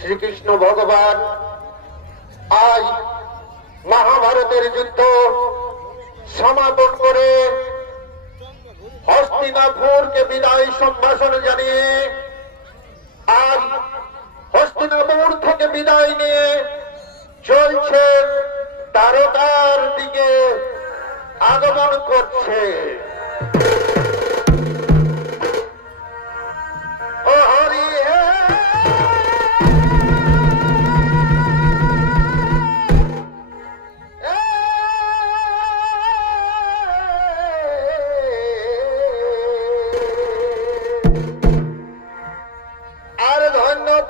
শ্রীকৃষ্ণ ভগবান আজ মহাভারতের যুদ্ধ সমাপন করে হস্তিনাপুরকে বিদায় সম্ভাষণ জানিয়ে আজ হস্তিনাপুর থেকে বিদায় নিয়ে চলছেন দ্বারকার দিকে আগমন করছে।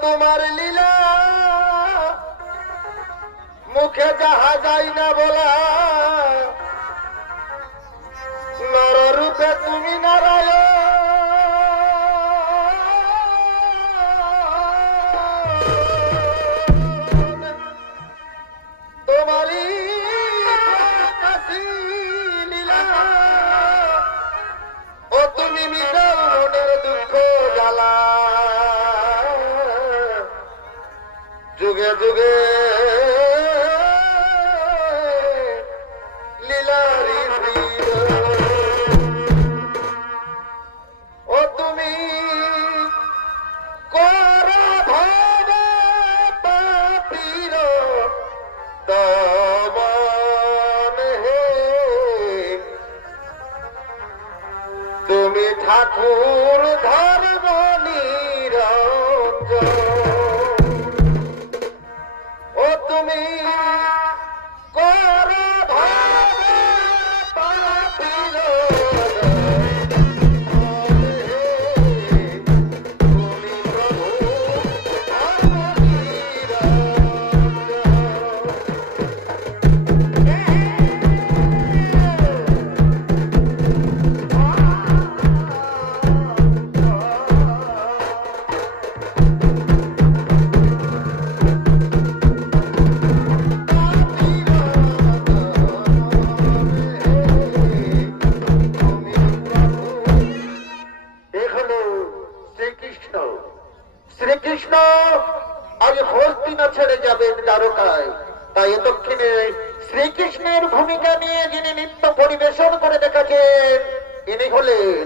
তোমার লীলা মুখে যাহা যায় না বলা, নররূপে তুমি নারায়ণ, তোমারই লীলা ও তুমি মিশাল মনের দুঃখ জ্বালা, যুগে যুগে লীলারি ও তুমি কর ভবে পাপীর দমন হে, তুমি ঠাকুর ধর্ম নিরঞ্জন, তুমি কর ভাবে পাপীর তুমি প্রভু শ্রীকৃষ্ণ আজ হস্তিনা ছেড়ে যাবেন দ্বারকায়। তাই দক্ষিণে শ্রীকৃষ্ণের ভূমিকা নিয়ে যিনি নৃত্য পরিবেশন করে দেখাচ্ছেন ইনি হলেন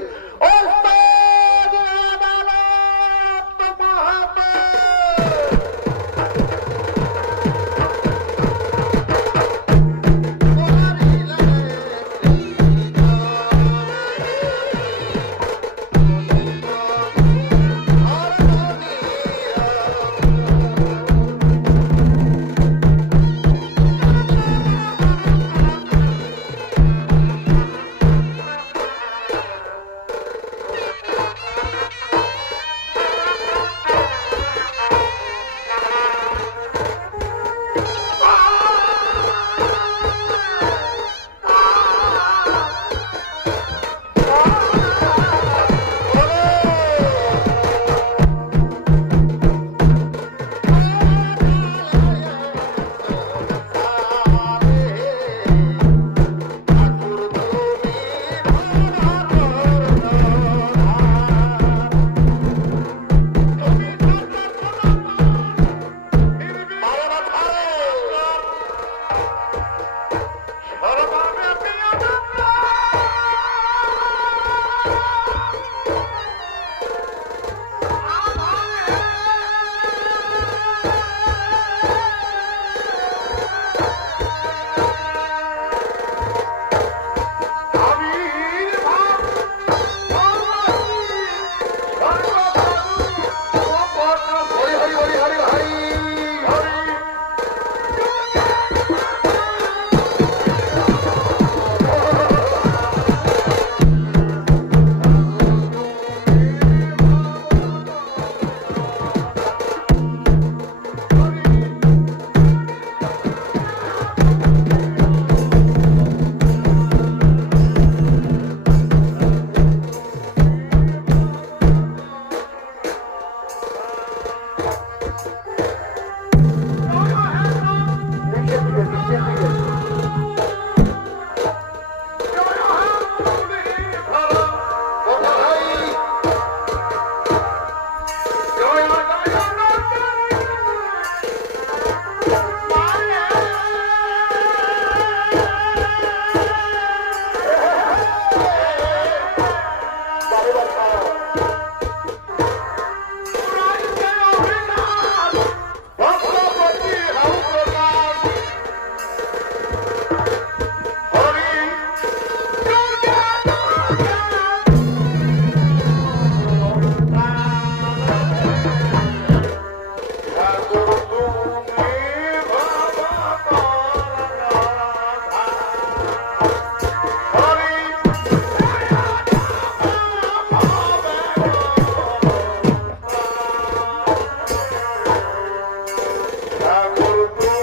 ভক্তপতি হও প্রকাশ হরি ঠাকুর তুমি হরি ঠাকুর তুমি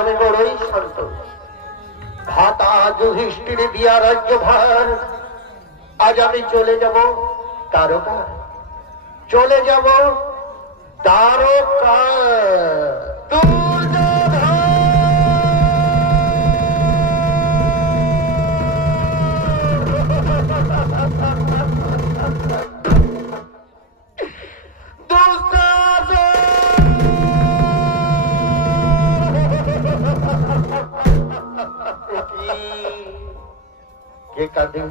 আমি বড়ই শান্ত। ভাতা যুধিষ্ঠির দিয়া রাজ্যভার, আজ আমি চলে যাব দ্বারকা, চলে যাব দ্বারকা। কে কাঁদে?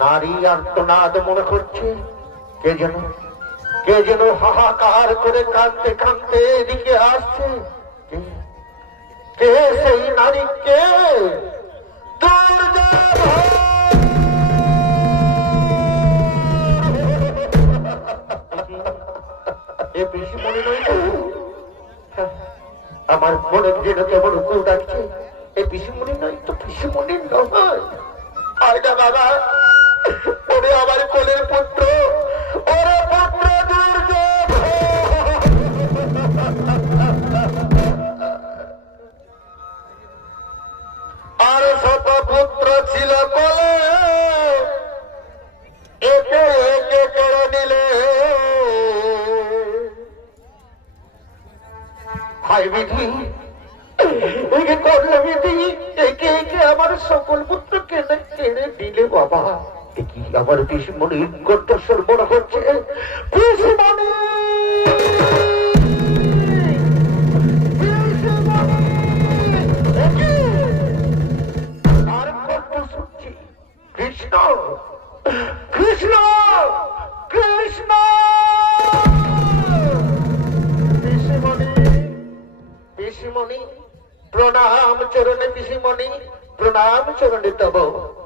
নারী আর্তনাদ মনে করছে। কে যেন হাহাকার করে কাঁদতে কাঁদতে এদিকে আসছে। কে সেই নারী? কে? এ পিসিমণি নয় তো? আমার মনে যেন কেমন উকুল ডাকছে। এ পিসিমণি নয় তো? পিসিমণি নয়। আয়না বাবা, ওরে আমার কোলের পুত্র, ওরে পুত্র দুর্যোধন। আর শত পুত্র ছিল কোলে, একে একে কেড়ে নিলে। হায় বিধি, একে করলে বিধি, একে একে আমার সকল পুত্র কেড়ে কেড়ে দিলে বাবা। কি আমার পিসিমণির কণ্ঠস্বর মনে হচ্ছে। পিসিমণি, আর কণ্ঠ শুনছি, কৃষ্ণ কৃষ্ণ কৃষ্ণ। পিসিমণি, পিসিমণি প্রণাম চরণে। পিসিমণি প্রণাম চরণে তব।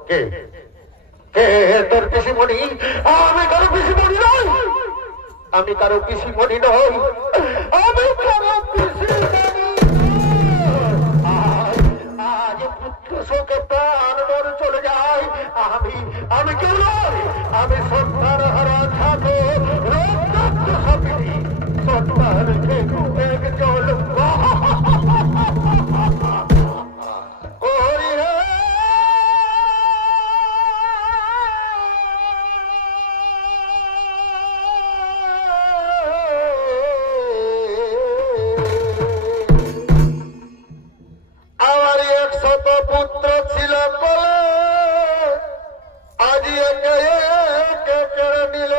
কে তোর পিসিমণি? আমি কারো পিসিমণি নই, আমি কারো পিসিমণি নই, আমি কারো পিসিমণি। আজ পুত্র শোকে প্রাণ মরে চলে যায়। আমি কেউ নই, আমি সন্তান হারা ঠাকুর, রক্তাক্ত সাপিনী, সন্তান খেকু এক জল। পুত্র ছিল কোলে, আজি একে একে কেড়ে নিল।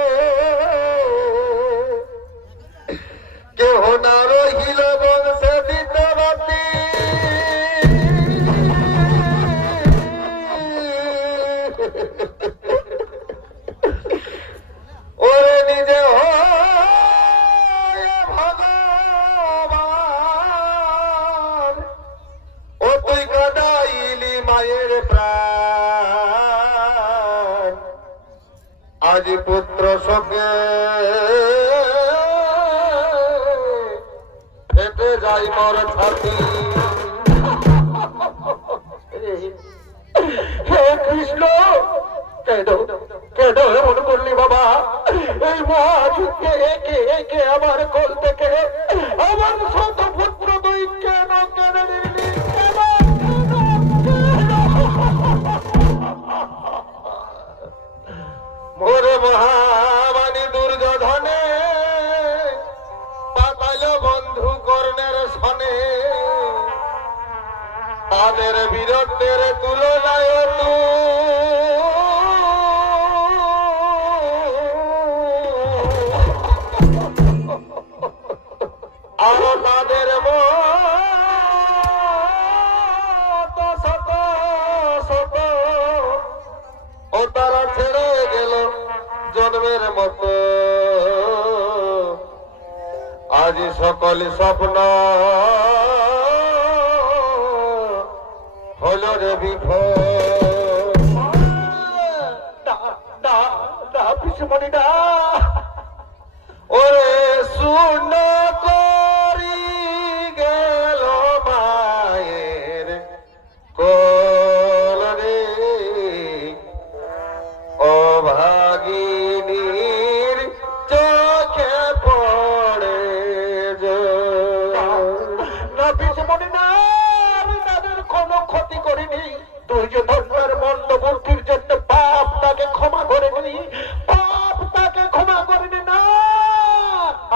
কেহ না রহিল বংশে দিতবতী। ওরে নিজে ভগবান, ও তুই কাদাইলি মায়ের প্রাণ। আজি পুত্র শোকে ফেটে যাই মোর ছাতি। হে কৃষ্ণ, কেন কেন এমন করলি বাবা? এই মহাযুদ্ধে একে একে আমার কোল থেকে আমার শত পুত্র তুই কেন কেড়ে নিলি? মোরে মহাবাণী দুর্যোধনে পাতাইল বন্ধু কর্ণের সনে। তাদের বীরত্বের তুলনায় আর তাদের শত শত ও তারা ছেড়ে গেল জন্মের মতো। আজ সকল স্বপ্ন হল রে পিসিমণি না। ওরে শূন্য করি গেল মায়ের কোল রে, ও ভাগিনীর চোখে পড়ে না। পিসিমণি দিনি, তুই যে ধর্মের মন্দ বুদ্ধির জন্য পাপ তাকে ক্ষমা করে দিনি, পাপ তাকে ক্ষমা করে নি না,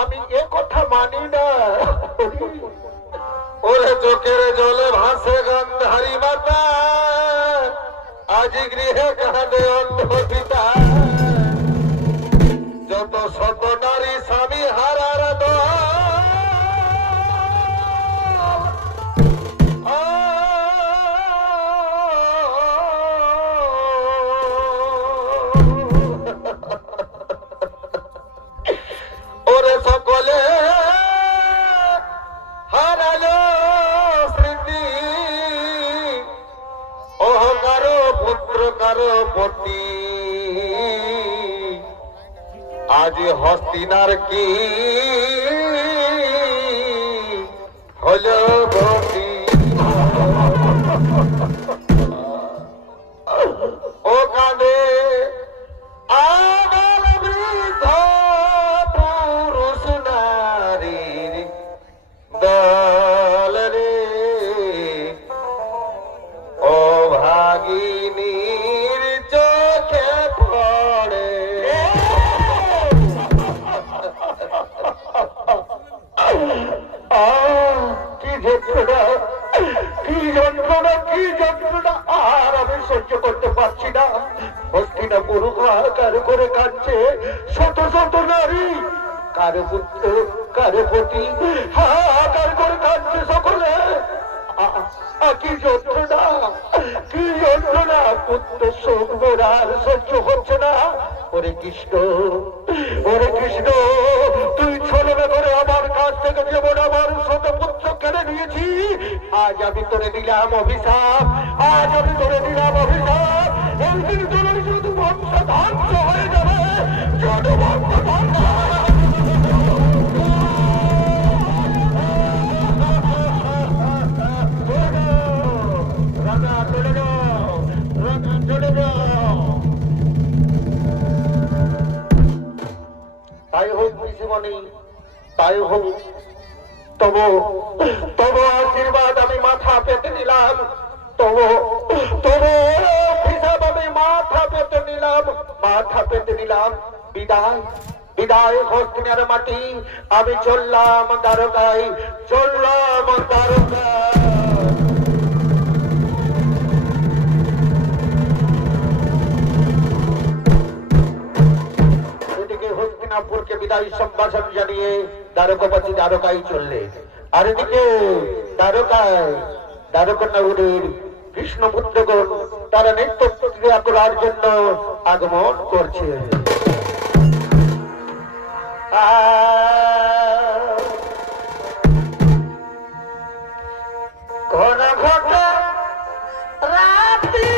আমি এ কথা মানি না। ওরে চোখের জলে ভাসে গন্ধারী মাতা, আজি গৃহে কাঁদে অন্ধ পিতা, যত শত নারী স্বামী হারার দল, ওরে সকলে হারালো স্মৃতি, ওহ কারো পুত্র কারো পতি, আজ হস্তিনার কি হলো গতি। ও কাঁদে আবাল বৃদ্ধ পুরুষ নারীর দল রে, ও ভাগিনীর চোখে পড়ে। কি যন্ত্রণা, কি যন্ত্রণা, কি যন্ত্রণা, আর আমি সহ্য করতে পারছি না। হস্তিনাপুর হাহাকার করে কাঁদছে শত শত নারী, কারো পুত্র কারো পতি, হাহাকার করে কাঁদছে সকলে। কি যন্ত্রণা, কি যন্ত্রণা, পুত্র শোক মোর আর সহ্য হচ্ছে না। ওরে কৃষ্ণ, ওরে কৃষ্ণ, তুই ছলনা করে আমার কাছ থেকে যেমন আমার শত পুত্র কেড়ে নিয়েছি, আজ আমি তোরে দিলাম অভিশাপ, আজ আমি তোরে দিলাম অভিশাপ। একদিন তোর শুধু বংশ ধ্বংস হয়ে যাবে, শুধু বংশ ধ্বংস হয়ে যাবে। তাই হোক ঋষিমণি, তাই হোক, তবু তবু আশীর্বাদ আমি মাথা পেতে নিলাম, তবু তবু হিসাব আমি মাথা পেতে নিলাম, মাথা পেতে নিলাম। বিদায়, বিদায় হস্তিনার মাটি, আমি চললাম দ্বারকায়, চললাম দ্বারকায়। হস্তিনাপুরকে বিদায় সম্ভাষণ জানিয়ে দ্বারকাপতি দ্বারকায় চললে, আর এদিকে দ্বারকায় দ্বারকা নগরীর কৃষ্ণপুত্রগণ তারা নিত্য প্রক্রিয়া করার জন্য আগমন করছে। ঘন ঘন রাত্রি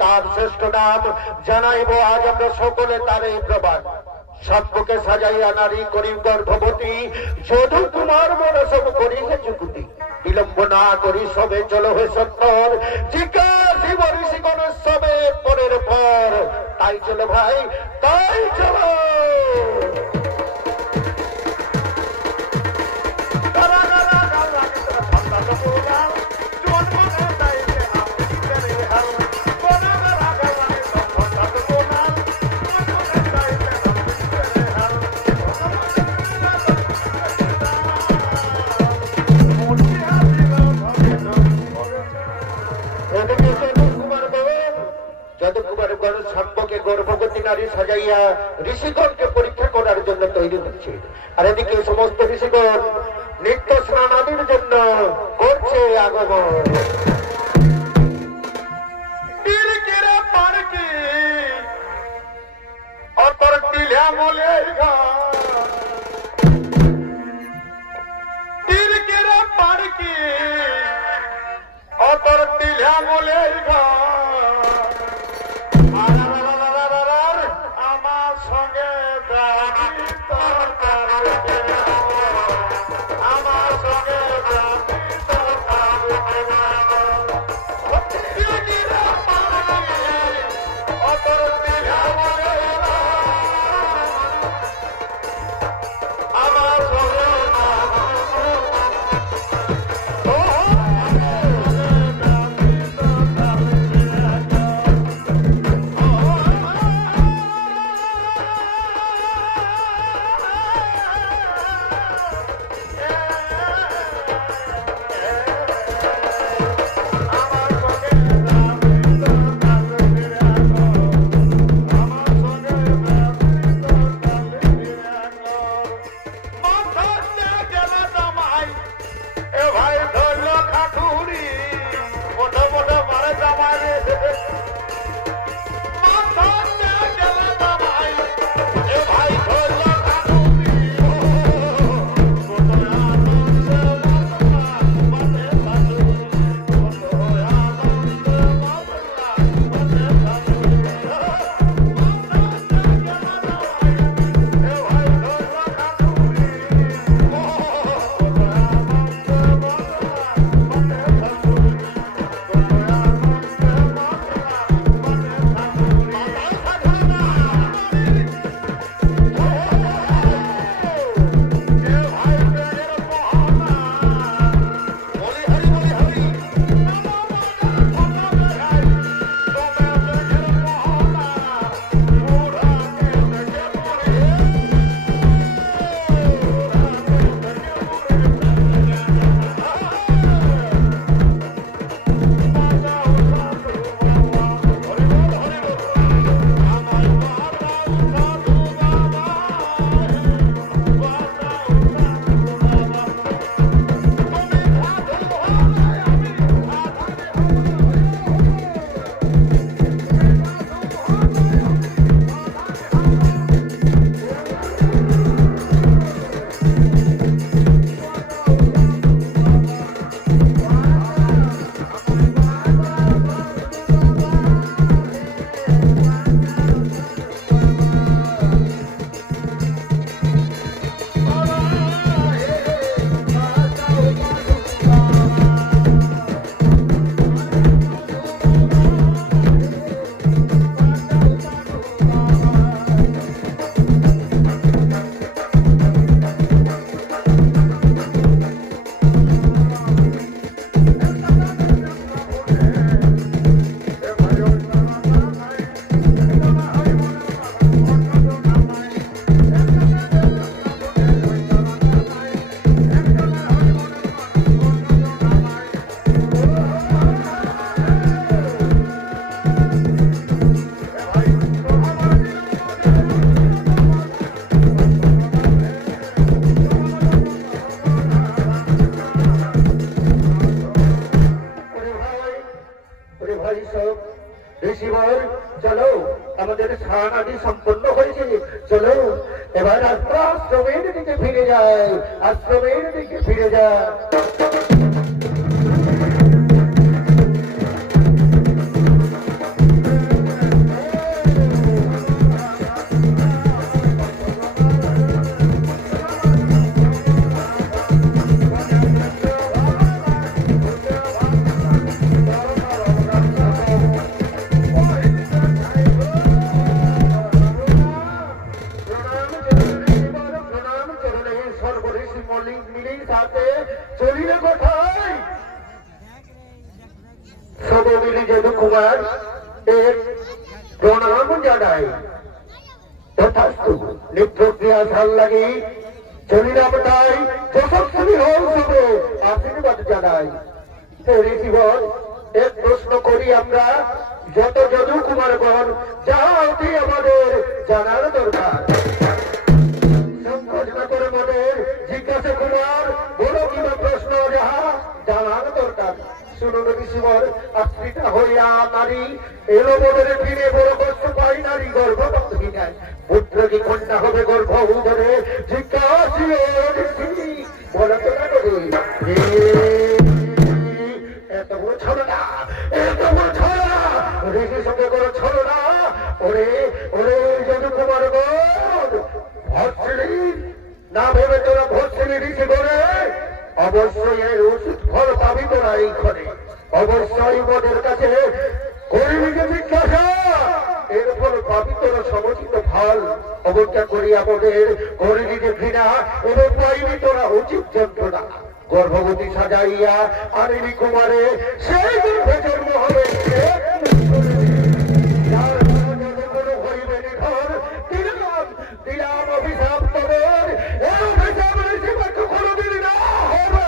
কার শ্রেষ্ঠ নাম জানাইব আজ আমরা সকলে তারে প্রবাদ। সভ্যকে সাজাইয়া নারী করি গর্ভবতী, যদু কুমার মনসব করি হে যুগতি। বিলম্ব না করি সবে চলো হে সত্তর, জিজ্ঞাসিব ঋষিগণ সবে পরের পর। তাই চলো ভাই, তাই চলো। গর্ভবতী নারী সাজাইয়া ঋষিগণকে পরীক্ষা করার জন্য তৈরি হচ্ছে, আর এদিকে সমস্ত ঋষিগণ নিত্য স্নানাদির জন্য করছে আগমন। সম্পন্ন হয়েছে। চলো এবার আশ্রমের দিকে ফিরে যায়, আশ্রমের দিকে ফিরে যায়। কুমার এর প্রণাম জানাই। তথাস্তু নিত্যক্রিয়া ভাল লাগি চলিলাম তাই যশস্বী হল শুভে আশীর্বাদ জানাই। ঋষিগণ এক প্রশ্ন করি আমরা, যত যদু কুমারগণ যাহা অতি আমাদের জানার দরকার। সংকোচ না করে মনের জিজ্ঞাসা কুমার বড় কিনা প্রশ্ন যাহা জানার দরকার। শুনুন ঋষিগণ, আশ্রিতা হইয়া নারী এলো মনের ফিরে বড় কষ্ট পাই নারী গর্ভবতী নাই। পুত্র কি কন্যা হবে গর্ভ উদরে জিজ্ঞাসী বলা তো না করে এত বড় ছড়ো না, এত বড় ছড়ো না, ঋষির সঙ্গে করে ছড়ো না। ওরে ওরে যদু কুমার ভর্ষিণী না ভেবে তোরা ভর্ষিণী ঋষি করে অবশ্যই এর উচিত ফল পাবি তোরা এই ঘরে। অবশ্যই মনের কাছে করবি যে জিজ্ঞাসা, এর ফল পাবি তোরা সমচিত ফল। অবজ্ঞা করি আমাদের করবি যে ঘৃণা, এবং পাইবি তোরা উচিত যন্ত্রণা। গর্ভবতী সাজাইয়া আনিবি কুমারে সেই গর্ভে জন্ম হবে দিলাম অভিশাপ তোদের, অভিশাপ কোনোদিন না হবে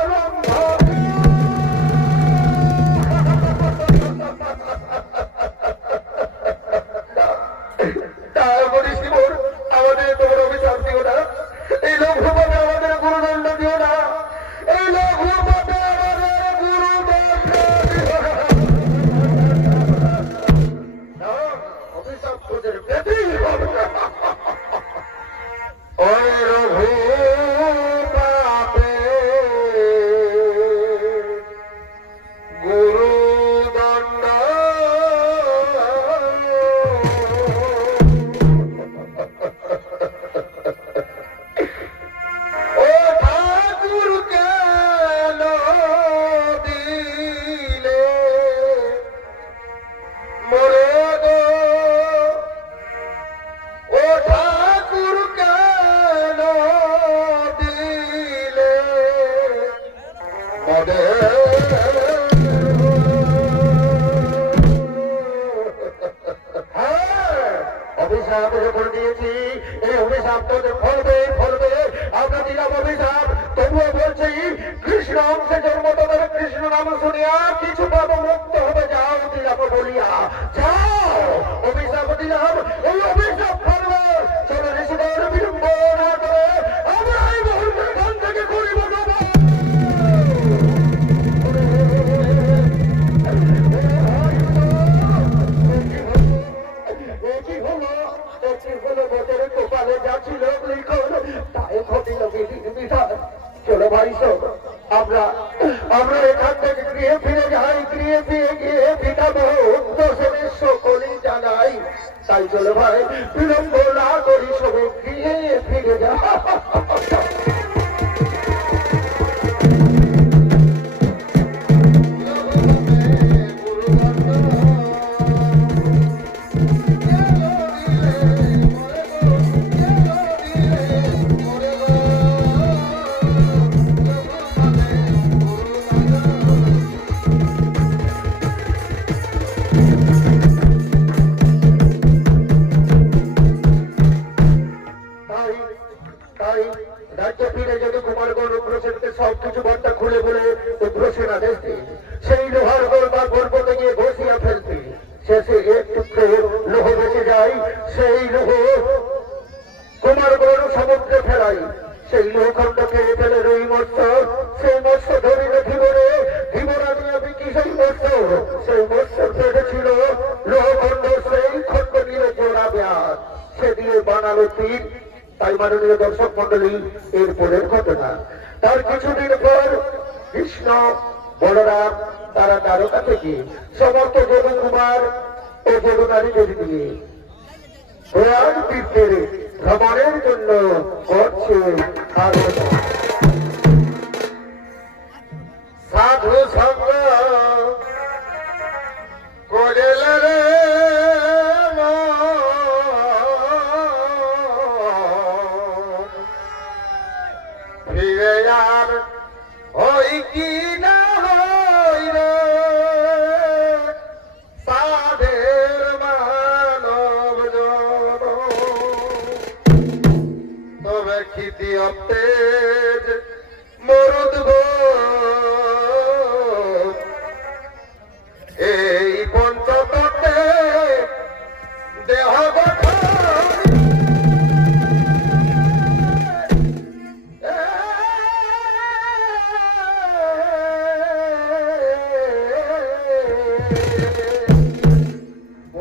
আমাদের তোমার অভিশাপ দিও না, এই লোক আমাদের গুরুদণ্ড দিও না, এই লোক আমাদের গুরুদণ্ড অভিশাপ তোদের পেতেই হবে। অভিশাপ যখন দিয়েছি এই অভিশাপ তোদের ফলবে ফলবে। আমরা দিলাম অভিশাপ, তবুও বলছি কৃষ্ণ অংশে জন্ম তোদের কৃষ্ণ নাম শুনিয়া কিছু পাব মুক্ত হবে। যাও দিলাম বলিয়া যাও, অভিশাপ দিলাম, এই অভিশাপ ফলবে। চলো ঋষিদের বিলম্ব না করে আমরা এই মুহূর্তে এখান থেকে করিব চলো ভাই সব আমরা আমরা এখান থেকে গৃহে ফিরে যাই, গৃহে ফিরে গিয়ে পিতা দোষণের সকলই জানাই। তাই চলো ভাই বিলম্ব না করি সবে গৃহে ফিরে যা। রাজ্য ফিরে যদি কুমারগণ উগ্রসেনকে সবকিছু বার্তা খুলে বলে উগ্রসেন আদেশ দিন সেই লোহার গোল বা গর্ভতে গিয়ে ঘষিয়া ফেলতে। শেষে এক টুকরো লোহ বেঁচে যায়, সেই লোহ কুমারগণ সমুদ্রে ফেলাই। সেই লোহখণ্ড খেয়ে ফেলে রুই মৎস্য, সেই মৎস্য ধরিলে ধীবরে, ধীবরা নিয়ে বিকি সেই মৎস্য, সেই মৎস্য পেটেছিল লোহখণ্ড, সেই খণ্ড নিয়ে জোড়া ব্যাস, সে দিয়ে বানালো তীর। তাই মাননীয় দর্শক মন্ডলী এর পরের ঘটনা। তার কিছুদিন পর কৃষ্ণ বলরাম তারা দ্বারকা থেকে সমস্ত যদু কুমার ও যদু নারীদের নিয়ে প্রয়াগ তীর্থের ভ্রমণের জন্য করছে সাধু সঙ্গ করেলে রে ফিরে আর হই কি না হই রে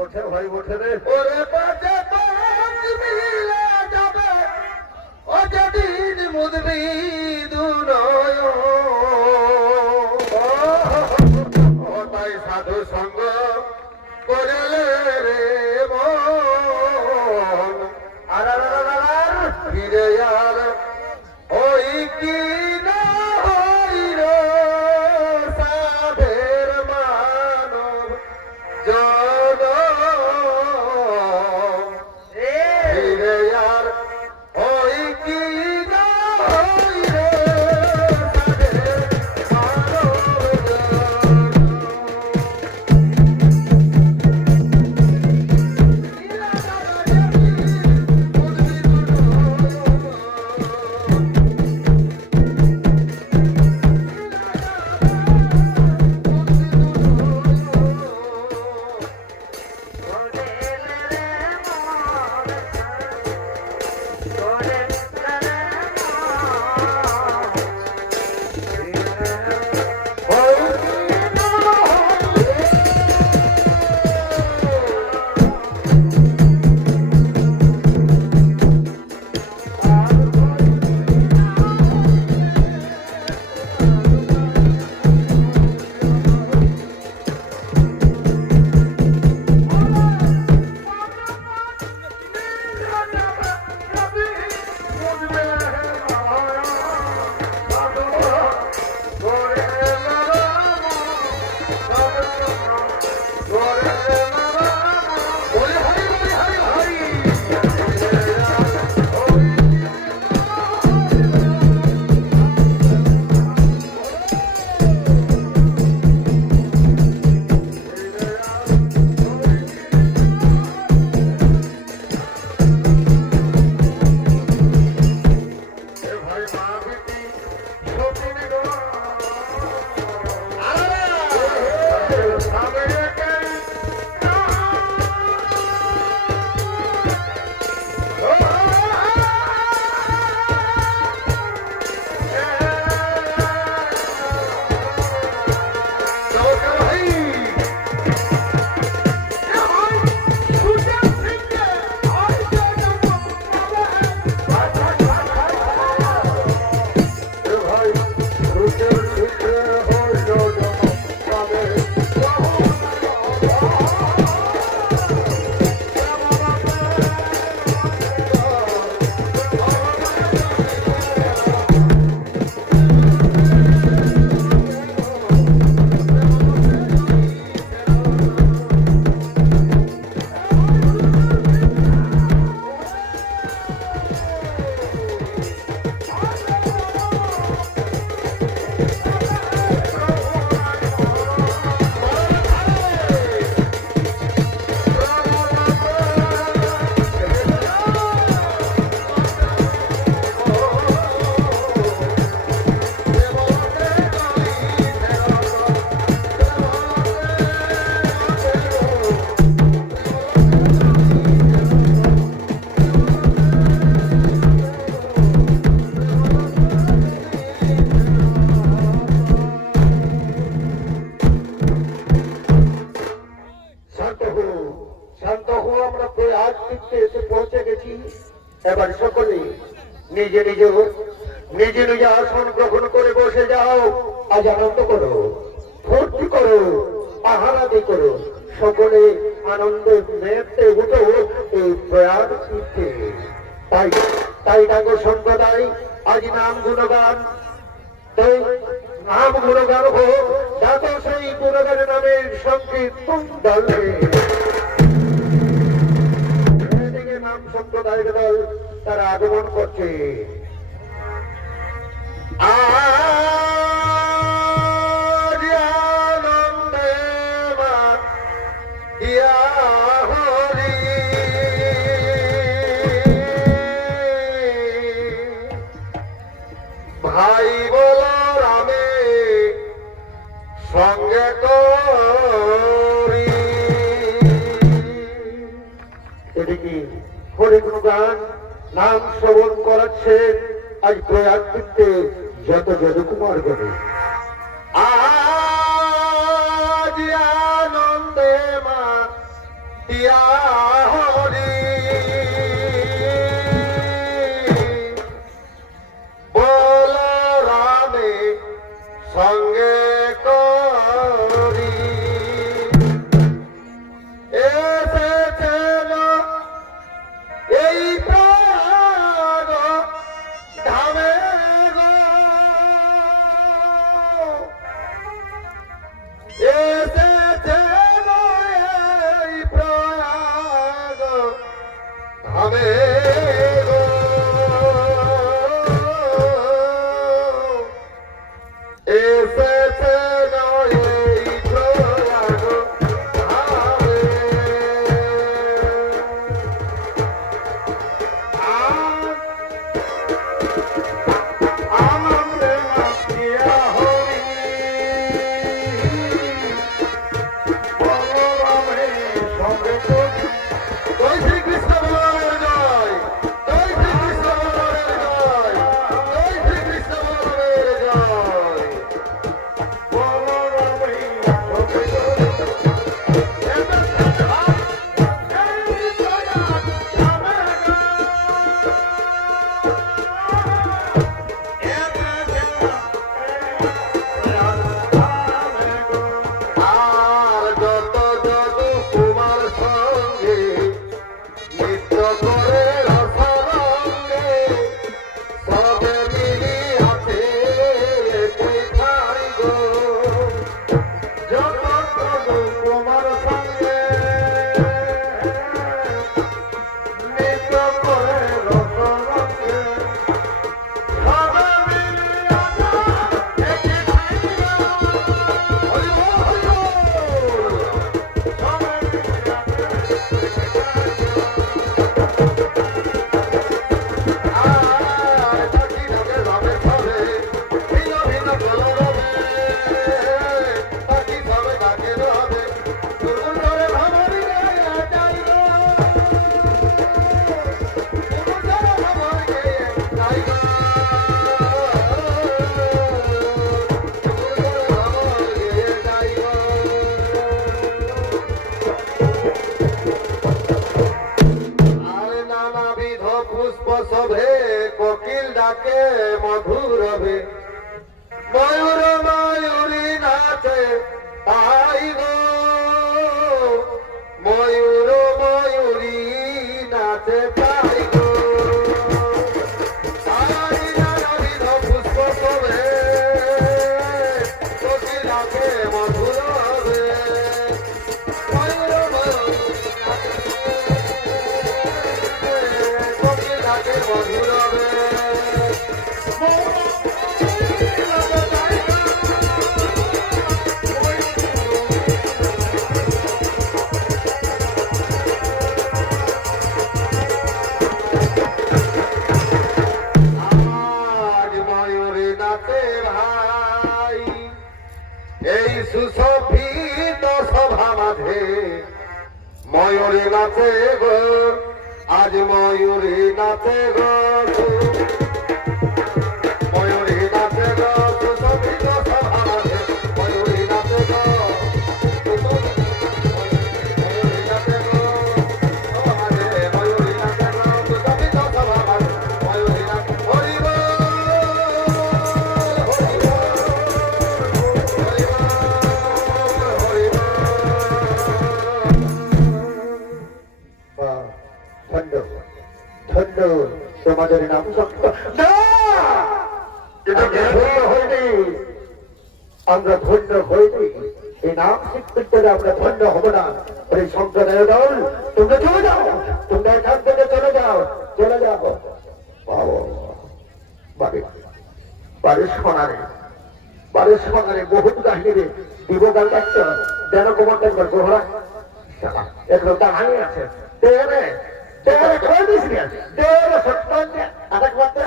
ওঠে ভাই ওঠে রে। ওরে বাজে পাঁচ মিলে যাবে ও যেদিন মুদবিদ নয়ন। ও তাই সাধু সঙ্গ করলে রে মন। আর ফিরে আর ওই কি না হইল সাধের মানব জন। ফিরে আর ওই কি না হইল সাধের মানব এবার সকলে নিজে নিজে নিজে নিজে আসন গ্রহণ করে বসে যাও। আজ আনন্দ করো, ফুর্তি করো, আহারাদি করো, সকলে আনন্দে মেতে উঠো এই প্রয়াণ তীর্থে। তাই তাই ডাকো সম্প্রদায় আজ নাম গুণগান, তাই নাম গুণগান হোক, ডাকো সেই গুণগানের নামের সংকীর্তন দলে। নাম সম্প্রদায়ের দল তারা আগমন করছে। আনন্দে হরি ভাই বল রামে সঙ্গে করি। এদিকে হরে গুণগান নাম শ্রবণ করাচ্ছেন আজ প্রয়াগ তীর্থে যত যদুকুমার গণে। আজ টিয়া হরি বলরামে সঙ্গে করি এসেছেন এই প্রাগ ধামে গো এসেছেন এই প্রাগ ধামে গো এসেছেন এই প্রাগ ধামে আনন্দে নাচিয়া হরি বলরামে সঙ্গে করি জয় শ্রীকৃষ্ণ বলরামের জয় জয় শ্রীকৃষ্ণ বলরামের জয় জয় শ্রীকৃষ্ণ বলরামের জয় বলরামে সঙ্গে আর যত যদু কুমার সঙ্গে নৃত্য করে রসরঙ্গে সবে মিলিয়াছে কোথায় গো যত যদু কুমার সঙ্গে নৃত্য করে রসরঙ্গে সবে মিলিয়াছে হরি বল হরি বল আর পাখি ঢাকে যাবে সবে ভিন্ন ভিন্ন কলরবে পাখি সবে ডাকে রবে দুর্গুণ করে ভাবরি গায়ে যাই গো দুর্গুণ করে ভাবরি গায়ে যাই গো দুর্গুণ করে ভাবরি গায়ে যাই গো আর নানাবিধ পুষ্প শোভে কোকিল ডাকে মধুর হবে ময়ূর ময়ূরী নাচে তাই গো ময়ূর ময়ূরী নাচে তাই গো তাই নানাবিধ পুষ্প শোভে কোকিল ডাকে মধুর হবে ময়ূর ময়ূরী কোকিল ডাকে মধুর হবে আজ ময়ূরী নাচে ভাই এই সুশোভিত সভা মাঝে ময়ূরী নাচে গো আজ ময়ূরী নাচে গো ময়ূরী নাচে গো সুশোভিত সভা মাঝে ময়ূরী নাচে গো ময়ূরী নাচে গো সমাজে ময়ূরী নাচে গো সুশোভিত সভা মাঝে ময়ূরী নাচে হরি বল হরি বল হরি বল হরি বল ধন্য ধন্য তোমাদের নাম সত্য না এটা ধন্য হয়নি আমরা ধন্য হয়নি এই নাম স্বীকৃতি করে আমরা ধন্য হব না এই সম্প্রদায় দল তোমরা চলে যাও তোমরা এখান থেকে চলে যাও বাড়ির সমানে বহুত কাহিনী দিব গাল দেখছ যেন কোমরটাই করবো হরা একদম দাঁড়াই আছে দেবে দেবে কই দিস দেবে সত্য আটাক মাত্র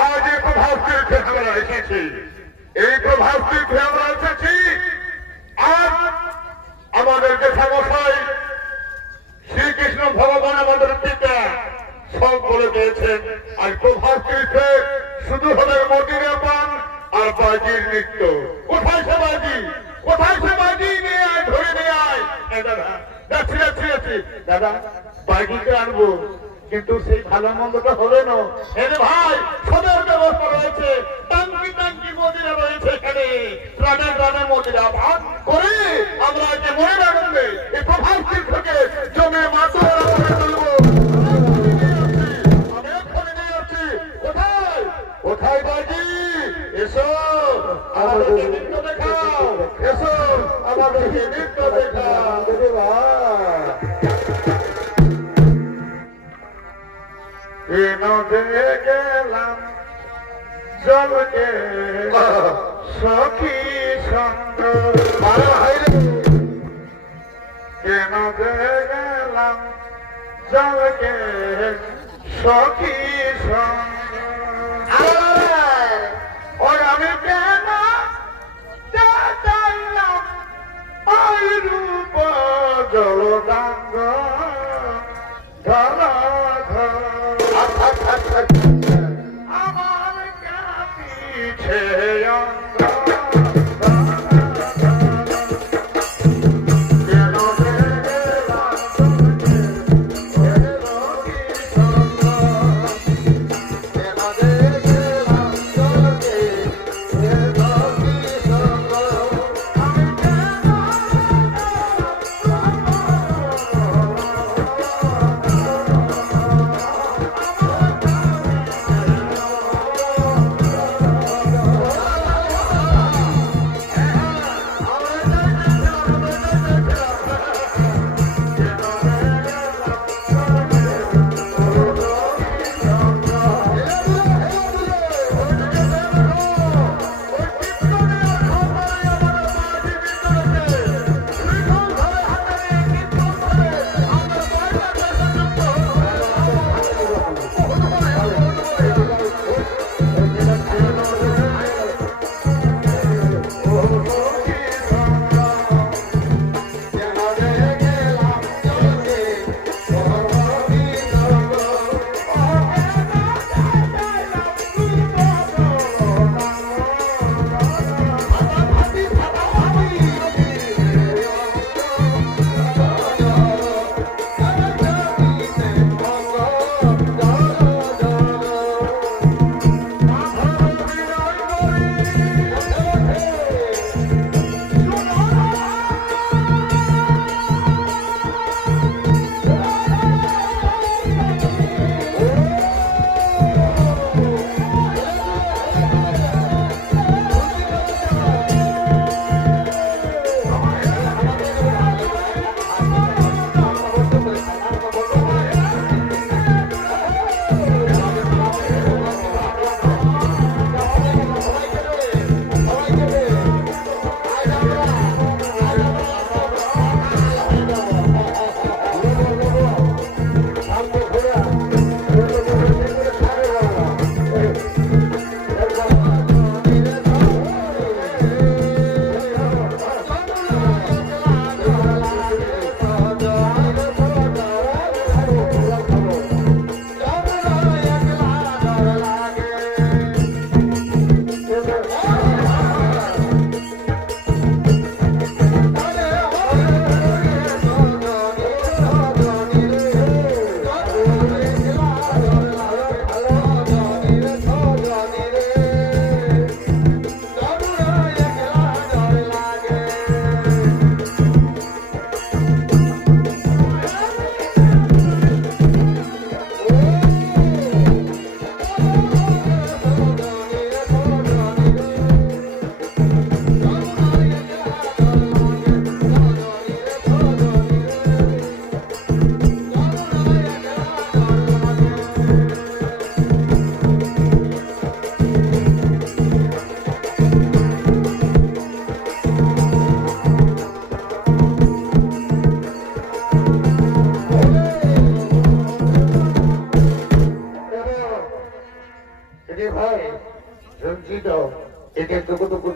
আজ এই প্রভাব তীর্থে আমরা এসেছি এই প্রভাব তীর্থে আমরা এসেছি আজ আমাদের যে সমস্যায় শ্রীকৃষ্ণ ভগবান আমাদের পিতা সব বলে দিয়েছেন আর প্রভাব তীর্থে শুধু হবে মন্দিরের পান আর বাজির নৃত্য কোথায় সে বাজি নিয়ে ধরে যাচ্ছি দাদা, বাড়িতে আনবো, কিন্তু সেই ভালো মন্দটা হবে না। এর ভাই সবের ব্যবস্থা রয়েছে, টাঙ্কি টাঙ্কি মদিরা রয়েছে এখানে, গ্রামে গ্রামে মদিরা ভাগ করে আমরা যে মনে রাখবে এই প্রভাব থেকে জমে মাতুরা করে তুলবো। আমি এক্ষুনি নিয়ে যাচ্ছি। কোথায় কোথায় বাজি? এসো আমাদেরকে নৃত্য দেখাও, এসো আমাদেরকে নৃত্য দেখাও। নদে গেলাম জলকে সখী সঙ্গ, কেন গেলাম জলকে সখী সঙ্গ, ওই আমি কেন চাইলাম ওই রূপ জলদাঙ্গ ধর আমার কাছে অঙ্গ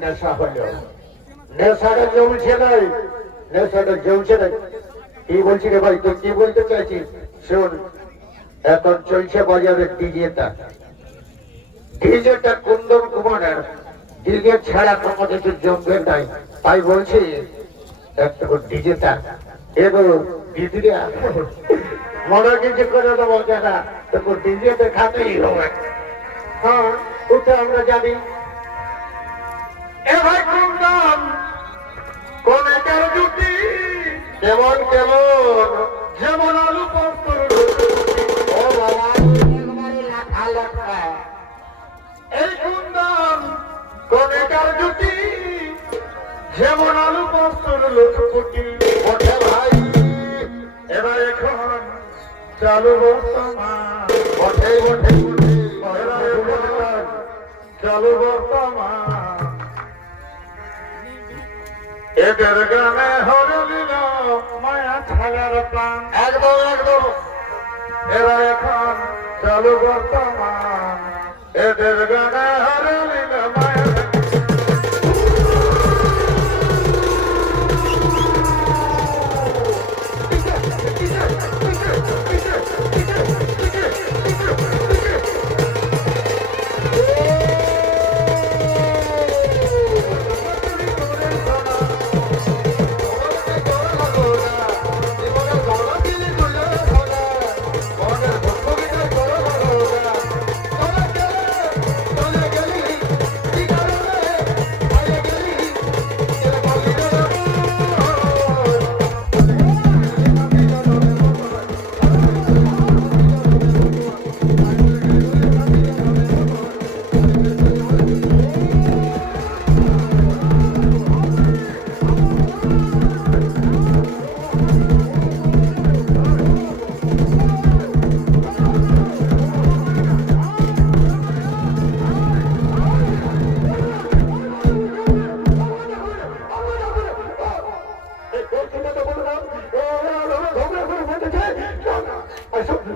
নেশা হলো, নেশাটা জমছে নাই, নেশাটা জমছে নাই। কি বলছি রে ভাই, তুই কি বলতে চাইছিস? শোন, এখন চলছে বাজারে ডিজেটা, ডিজেটা কুন্দন কুমারের, ডিজে ছাড়া কোনো কিছু জমবে নাই। তাই বলছি একটা করে ডিজেটা এগো দিদিরা মনে কিছু করে দেবো যারা তোকে ডিজেতে খাতেই হবে। হ্যাঁ ওটা আমরা জানি। এ ভাই কুন্দন কোনেকার জুটি কেমন কেমন যেমন আলু পোস্ত ও বাবা একবারে লাখা লাখা এই কুন্দন কোনেকার জুটি যেমন আলু পোস্তর লুটপুটি ওঠে ভাই এরা এখন চালু বর্তমান ওঠে ওঠে এরা এখন চালু বর্তমান এদের গানে হরলিল মায়া ছায়ার প্রাণ একদম একদম এরা এখন চালু বর্তমান এদের গানে হরলিল মায়া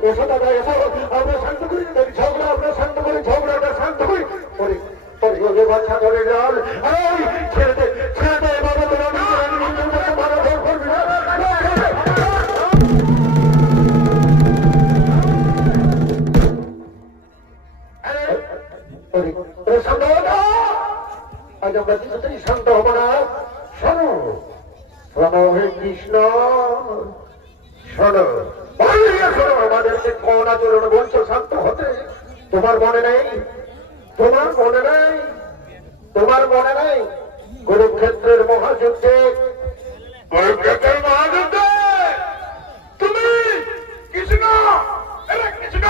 এসো দাদা এসো আমরা শান্ত করি ঝগড়া আমরা শান্ত করি ঝগড়াটা শান্ত করি পরে পরে ওরে বাচ্চা ধরে যান এই ছেড়ে দে বাবা তোরা মারা ধর করবি না শান্ত হো না আজ আমরা কিছুতেই শান্ত হবো না শোনো শোনো হে কৃষ্ণ শোনো শোনো আমাদেরকে কোন আচরণ বলছো শান্ত হতে তোমার মনে নেই তোমার মনে নেই তোমার মনে নেই কুরুক্ষেত্রের মহাযুদ্ধে কুরুক্ষেত্রের মহাযুদ্ধে তুমি কৃষ্ণ এরা কৃষ্ণ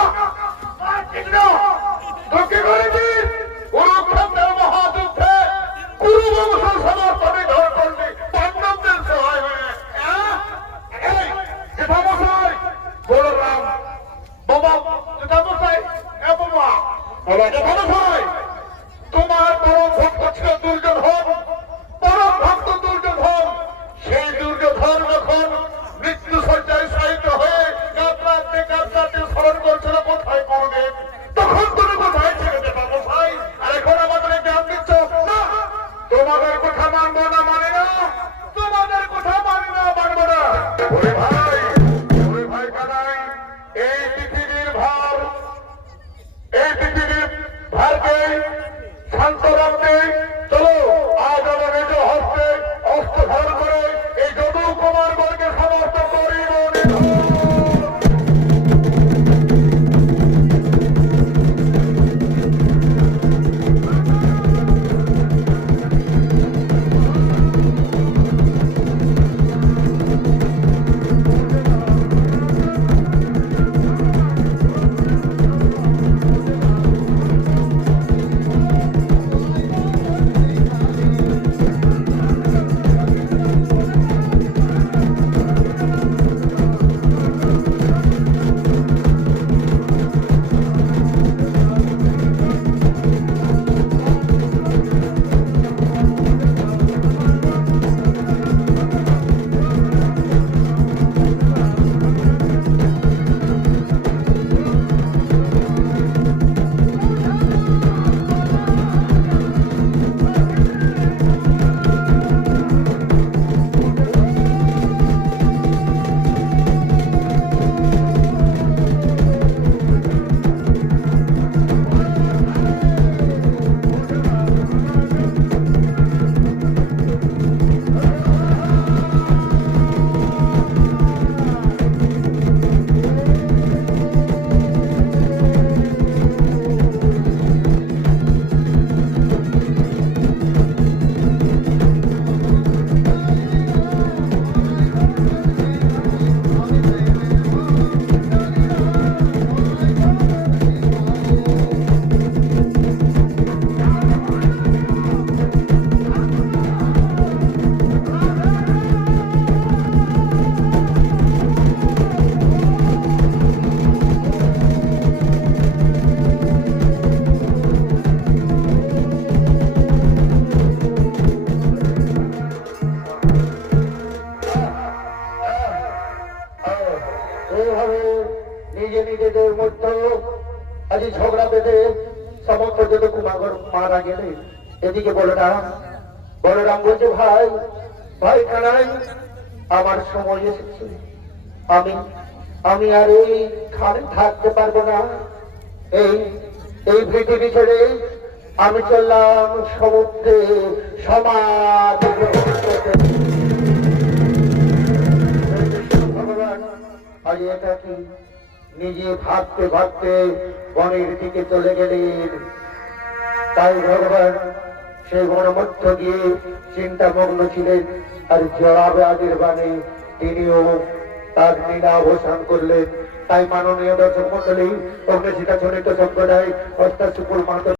কৃষ্ণ তোকে করেছি কুরুক্ষেত্রের মহাযুদ্ধে কুরুবংশ সমর্থনে ধর করবি পাণ্ডবদের সহায় হয়ে এই জেঠামশাই বলরাম বাবা জেঠামশাই এ বাবা জেঠামশাই তোমার পরম ভক্ত ছিল দুর্যোধন পরম ভক্ত মারা গেলে এদিকে বলরাম বলছে ভাই ভাই কানাই আমার সময় এসেছে, আমি আমি আর এইখানে থাকতে পারবো না, এই এই পৃথিবী ছেড়ে আমি চললাম সমুদ্রে সমাজ ভগবান। আজ এটা কি নিজে ভাবতে ভাবতে বনের দিকে চলে গেলেন। তাই ভগবান সেই বনমধ্য গিয়ে চিন্তামগ্ন ছিলেন, আর জড়াবে আদির বাণী তিনিও তার লীলা অবসান করলেন। তাই মাননীয় দর্শক মন্ডলী অগ্নিশিখা চলিত সম্প্রদায় অর্থাৎ সুকুল মাহাতো